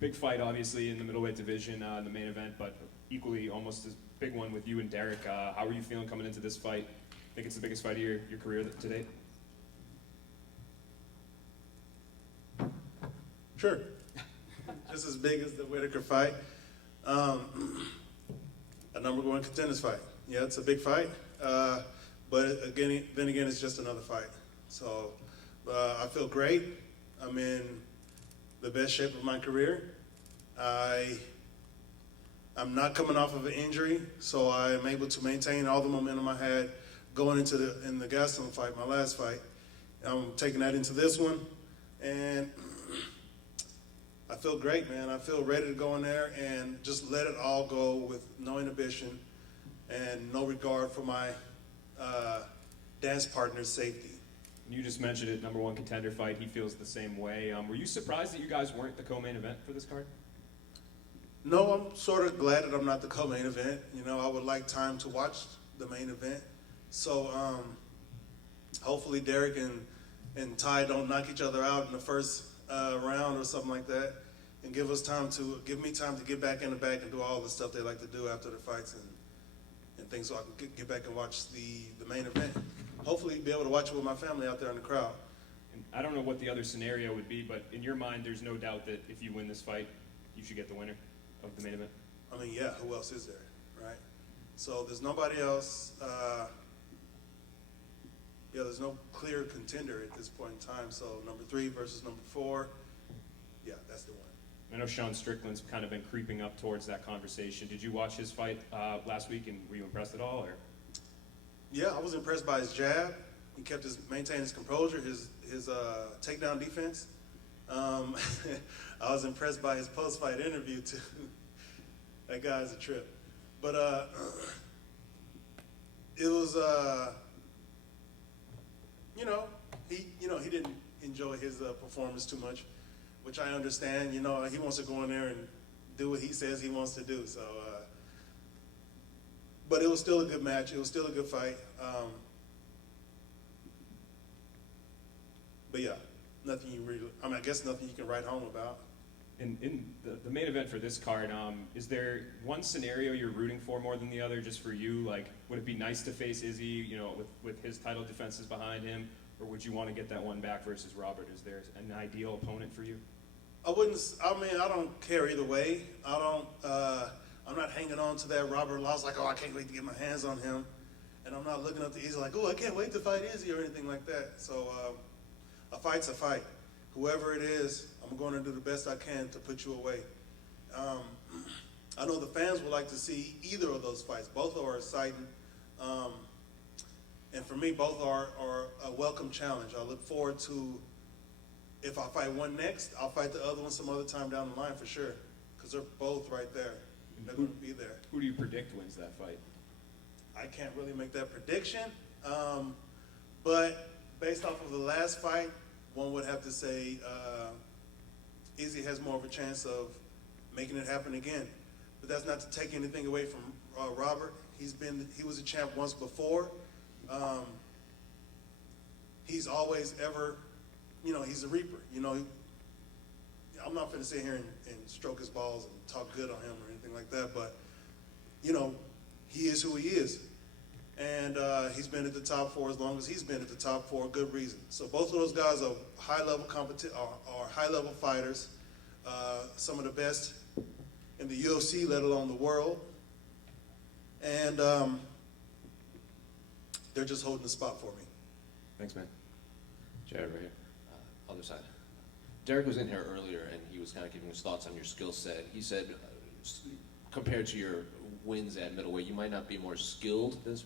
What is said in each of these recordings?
Big fight, obviously, in the middleweight division in the main event, but equally almost as big one with you and Derek. How are you feeling coming into this fight? Think it's the biggest fight of your career to date? Sure. Just as big as the Whitaker fight. A number one contenders fight. Yeah, it's a big fight. But again, then again, it's just another fight. So I feel great. I'm in the best shape of my career. I'm not coming off of an injury, so I am able to maintain all the momentum I had going into the Gastelum fight, my last fight. I'm taking that into this one, and I feel great, man. I feel ready to go in there and just let it all go with no inhibition and no regard for my dance partner's safety. You just mentioned it, number one contender fight. He feels the same way. Were you surprised that you guys weren't the co-main event for this card? No, I'm sort of glad that I'm not the co-main event. You know, I would like time to watch the main event. So hopefully Derek and Ty don't knock each other out in the first round or something like that, and give me time to get back in the bag and do all the stuff they like to do after the fights and things, so I can get back and watch the main event. Hopefully be able to watch it with my family out there in the crowd. And I don't know what the other scenario would be, but in your mind, there's no doubt that if you win this fight, you should get the winner of the main event. I mean, yeah, who else is there, right? So there's nobody else. Yeah, there's no clear contender at this point in time. So number 3 versus number 4, yeah, that's the one. I know Sean Strickland's kind of been creeping up towards that conversation. Did you watch his fight last week, and were you impressed at all? Or? Yeah, I was impressed by his jab. He maintained his composure, his takedown defense. I was impressed by his post-fight interview too. That guy's a trip. But it was, he didn't enjoy his performance too much, which I understand. You know, he wants to go in there and do what he says he wants to do. So, but it was still a good match. It was still a good fight. But yeah, I guess nothing you can write home about. In the main event for this card, is there one scenario you're rooting for more than the other, just for you? Like, would it be nice to face Izzy, you know, with his title defenses behind him, or would you want to get that one back versus Robert? Is there an ideal opponent for you? I don't care either way. I'm not hanging on to that Robert loss like, oh, I can't wait to get my hands on him. And I'm not looking up to Izzy like, oh, I can't wait to fight Izzy or anything like that. So a fight's a fight. Whoever it is, I'm going to do the best I can to put you away. I know the fans would like to see either of those fights. Both are exciting. And for me, both are a welcome challenge. I look forward to, if I fight one next, I'll fight the other one some other time down the line for sure, because they're both right there. They're going to be there. Who do you predict wins that fight? I can't really make that prediction, but based off of the last fight, one would have to say Izzy has more of a chance of making it happen again. But that's not to take anything away from Robert. He was a champ once before. He's always he's a reaper. You know, I'm not going to sit here and stroke his balls and talk good on him or anything like that, but, you know, he is who he is. And he's been at the top 4 as long as he's been at the top 4, good reason. So both of those guys are high-level are high-level fighters, some of the best in the UFC, let alone the world. And they're just holding the spot for me. Thanks, man. Jared, right here. Other side. Derek was in here earlier, and he was kind of giving his thoughts on your skill set. He said, compared to your wins at middleweight, you might not be more skilled in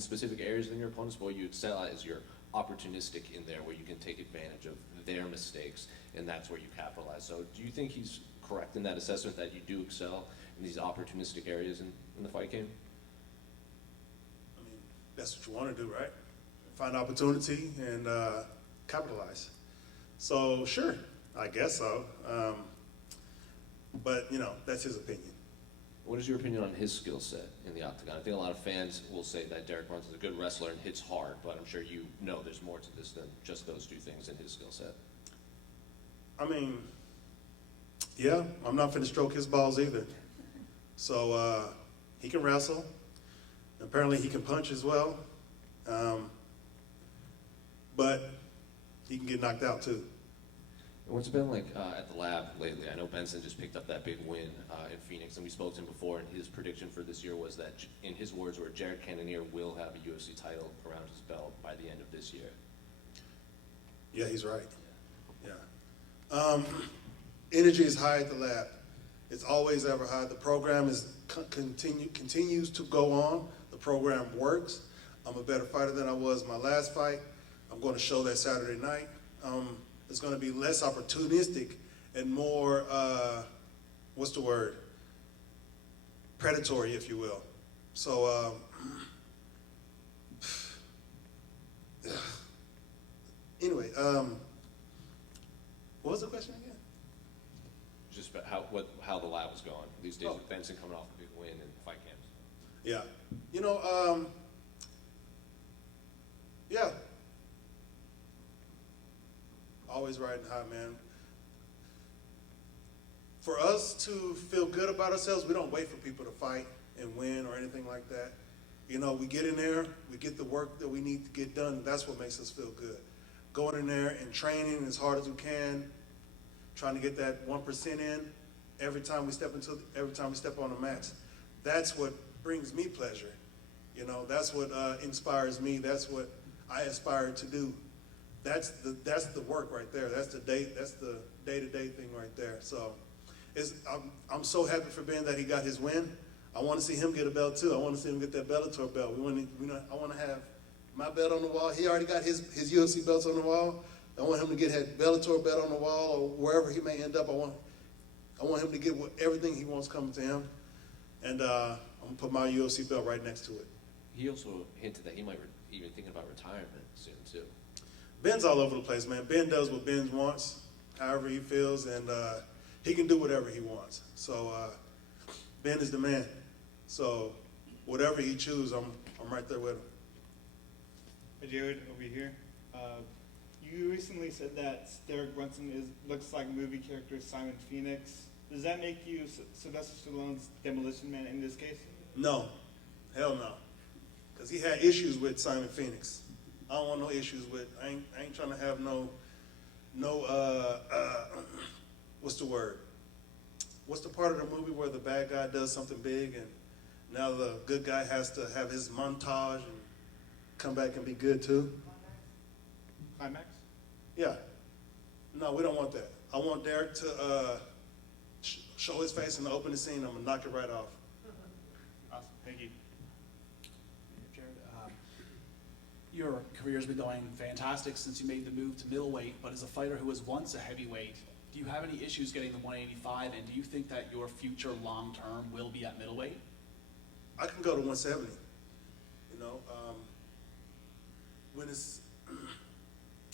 specific areas than your opponents, but what you excel at is you're opportunistic in there, where you can take advantage of their mistakes, and that's where you capitalize. So do you think he's correct in that assessment, that you do excel in these opportunistic areas in the fight game? I mean, that's what you want to do, right? Find opportunity and capitalize. So sure, I guess so. But, you know, that's his opinion. What is your opinion on his skill set in the octagon? I think a lot of fans will say that Derek Brunson is a good wrestler and hits hard, but I'm sure you know there's more to this than just those two things in his skill set. I mean, Yeah, I'm not finna stroke his balls either. So he can wrestle. Apparently he can punch as well. But he can get knocked out too. What's it been like at the lab lately? I know Benson just picked up that big win in Phoenix, and we spoke to him before, and his prediction for this year was that, in his words, were Jared Cannonier will have a UFC title around his belt by the end of this year. Yeah, he's right. Yeah. Energy is high at the lab. It's always ever high. The program is continues to go on. The program works. I'm a better fighter than I was my last fight. I'm going to show that Saturday night. It's going to be less opportunistic and more, what's the word? Predatory, if you will. So, anyway, what was the question again? Just about how the lab was going these days with Benson coming off a big win in fight camps. Yeah. You know, yeah. Always riding high, man. For us to feel good about ourselves, we don't wait for people to fight and win or anything like that. You know, we get in there, we get the work that we need to get done, and that's what makes us feel good. Going in there and training as hard as we can, trying to get that 1% in every time we step on the mats. That's what brings me pleasure. You know, that's what inspires me. That's what I aspire to do. That's the work right there. That's the day-to-day thing right there. So I'm so happy for Ben that he got his win. I want to see him get a belt too. I want to see him get that Bellator belt. I want to have my belt on the wall. He already got his UFC belts on the wall. I want him to get that Bellator belt on the wall, or wherever he may end up. I want him to get everything he wants coming to him. And I'm gonna put my UFC belt right next to it. He also hinted that he might even thinking about retirement soon too. Ben's all over the place, man. Ben does what Ben wants, however he feels, and he can do whatever he wants. So Ben is the man. So whatever he chooses, I'm right there with him. Hey Jared, over here. You recently said that Derek Brunson looks like movie character Simon Phoenix. Does that make you Sylvester Stallone's Demolition Man in this case? No, hell no, because he had issues with Simon Phoenix. I don't want no issues with. I ain't trying to have no. What's the word? What's the part of the movie where the bad guy does something big and now the good guy has to have his montage and come back and be good too? Climax? Yeah. No, we don't want that. I want Derek to show his face in the opening scene. I'm gonna knock it right off. Awesome, thank you. Jared, your career's been going fantastic since you made the move to middleweight, but as a fighter who was once a heavyweight, do you have any issues getting the 185, and do you think that your future long-term will be at middleweight? I can go to 170, you know, when it's,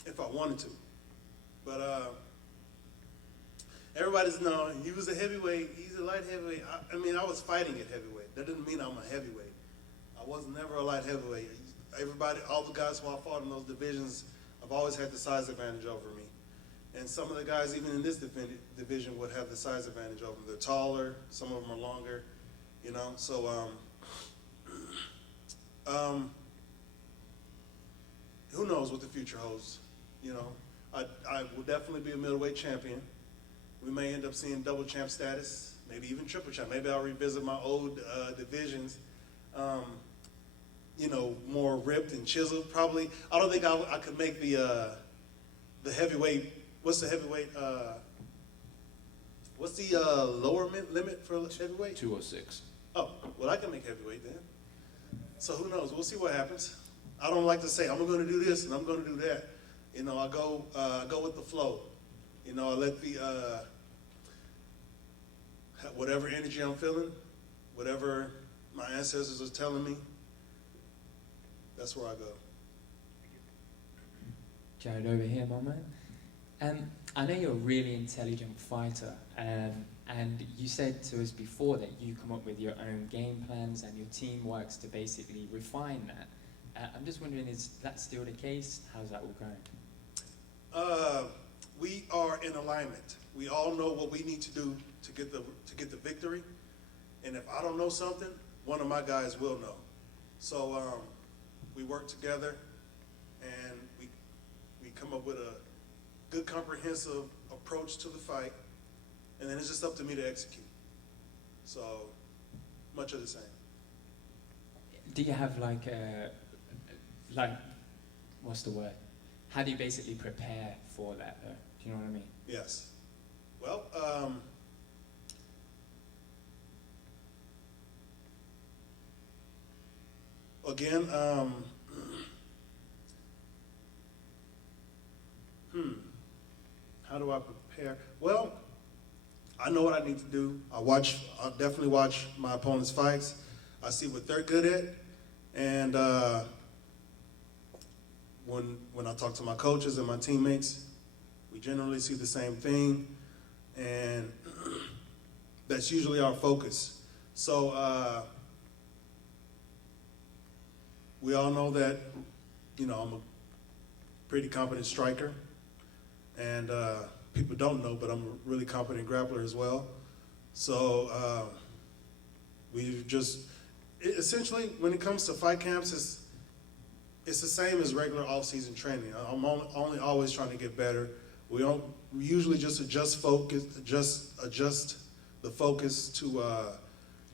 if I wanted to. But everybody's known, he was a heavyweight, he's a light heavyweight. I mean, I was fighting at heavyweight. That doesn't mean I'm a heavyweight. I was never a light heavyweight. Everybody, all the guys who I fought in those divisions, I've always had the size advantage over me. And some of the guys, even in this division, would have the size advantage over them. They're taller, some of them are longer, you know. So, who knows what the future holds, you know. I will definitely be a middleweight champion. We may end up seeing double champ status, maybe even triple champ. Maybe I'll revisit my old divisions, you know, more ripped and chiseled. Probably, I don't think I could make the heavyweight. What's the heavyweight? What's the lower limit for heavyweight? 206. Oh, well, I can make heavyweight then. So who knows? We'll see what happens. I don't like to say I'm going to do this and I'm going to do that. You know, I go with the flow. You know, I let the whatever energy I'm feeling, whatever my ancestors are telling me, that's where I go. Jared, over here, my man. I know you're a really intelligent fighter, and you said to us before that you come up with your own game plans and your team works to basically refine that. I'm just wondering, is that still the case? How's that all going? we are in alignment. We all know what we need to do to get the victory. And if I don't know something, one of my guys will know. So we work together, and we come up with a good, comprehensive approach to the fight, and then it's just up to me to execute. So much of the same. Do you have like what's the word? How do you basically prepare for that though? Do you know what I mean? Yes. Well, again, how do I prepare? Well, I know what I need to do. I'll definitely watch my opponent's fights. I see what they're good at, and when I talk to my coaches and my teammates, we generally see the same thing, and that's usually our focus. So we all know that, I'm a pretty competent striker, and people don't know, but I'm a really competent grappler as well. So essentially, when it comes to fight camps, it's the same as regular off-season training. I'm only always trying to get better. We usually just adjust the focus to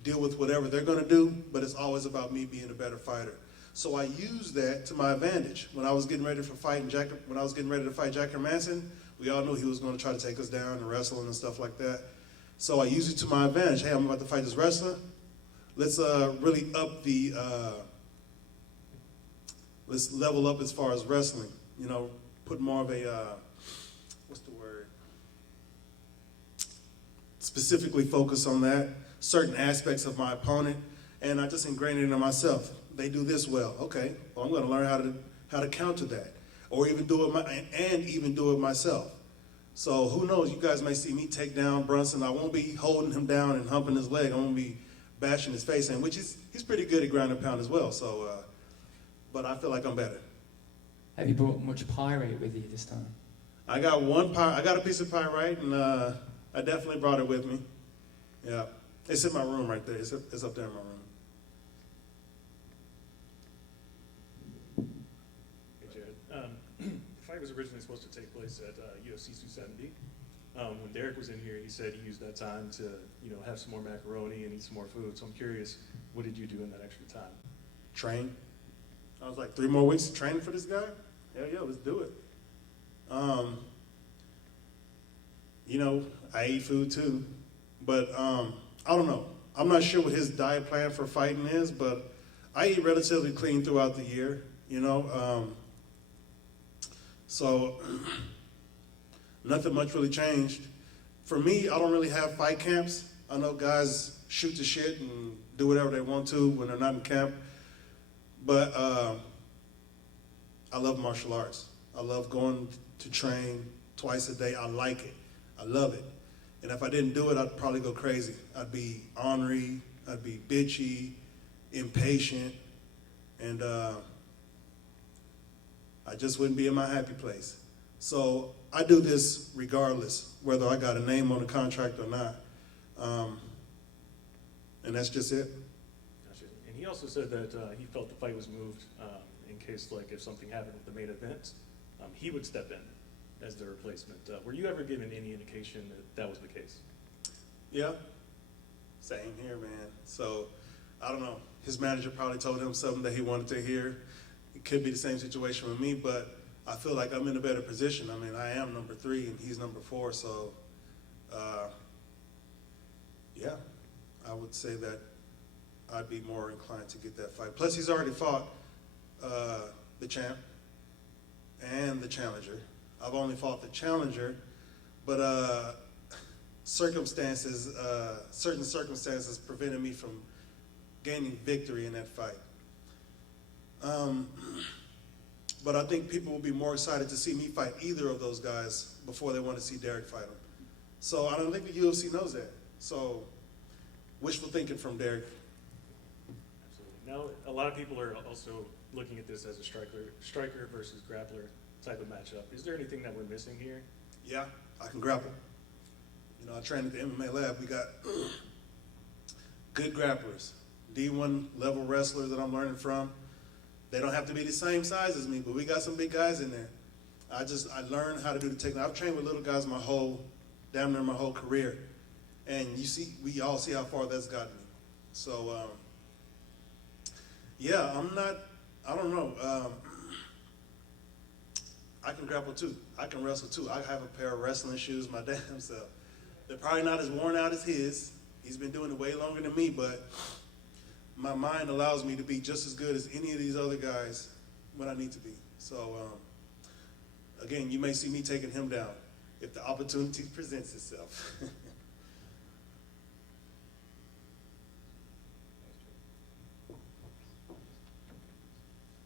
deal with whatever they're going to do, but it's always about me being a better fighter. So I use that to my advantage. When I was getting ready to fight Jack Hermanson, we all knew he was going to try to take us down and wrestle and stuff like that. So I use it to my advantage. Hey, I'm about to fight this wrestler. Let's really up the, let's level up as far as wrestling. Put more of a, what's the word? Specifically focus on that, certain aspects of my opponent, and I just ingrained it into myself. They do this well. Okay, well, I'm going to learn how to counter that, or even do it myself. So who knows? You guys may see me take down Brunson. I won't be holding him down and humping his leg. I won't be bashing his face in, he's pretty good at ground and pound as well. So, but I feel like I'm better. Have you brought much pyrite with you this time? I got a piece of pyrite, and I definitely brought it with me. Yeah, it's in my room right there. It's up there in my room. Hey, Jared. The fight was originally supposed to take place at UFC 270. When Derek was in here, he said he used that time to, have some more macaroni and eat some more food. So I'm curious, what did you do in that extra time? Train. I was like, 3 more weeks of training for this guy? Hell yeah, let's do it. I eat food too, but I don't know. I'm not sure what his diet plan for fighting is, but I eat relatively clean throughout the year, so nothing much really changed. For me, I don't really have fight camps. I know guys shoot the shit and do whatever they want to when they're not in camp, but I love martial arts. I love going to train twice a day. I like it. I love it. And if I didn't do it, I'd probably go crazy. I'd be ornery, I'd be bitchy, impatient, and I just wouldn't be in my happy place. So I do this regardless, whether I got a name on the contract or not. And that's just it. Gotcha. And he also said that he felt the fight was moved in case, if something happened with the main event, he would step in as the replacement. Were you ever given any indication that was the case? Yeah, same here, man. So I don't know. His manager probably told him something that he wanted to hear. It could be the same situation with me, but I feel like I'm in a better position. I mean, I am number 3 and he's number 4, so yeah, I would say that I'd be more inclined to get that fight. Plus, he's already fought the champ and the challenger. I've only fought the challenger, but certain circumstances prevented me from gaining victory in that fight. But I think people will be more excited to see me fight either of those guys before they want to see Derek fight him. So I don't think the UFC knows that. So wishful thinking from Derek. Absolutely. Now, a lot of people are also looking at this as a striker versus grappler type of matchup. Is there anything that we're missing here? Yeah, I can grapple. You know, I train at the MMA lab. We got good grapplers, D1 level wrestlers that I'm learning from. They don't have to be the same size as me, but we got some big guys in there. I learned how to do the technique. I've trained with little guys damn near my whole career. And we all see how far that's gotten me. So, yeah, I don't know. I can grapple too. I can wrestle too. I have a pair of wrestling shoes my damn self. They're probably not as worn out as his. He's been doing it way longer than me, but my mind allows me to be just as good as any of these other guys when I need to be. So, again, you may see me taking him down if the opportunity presents itself.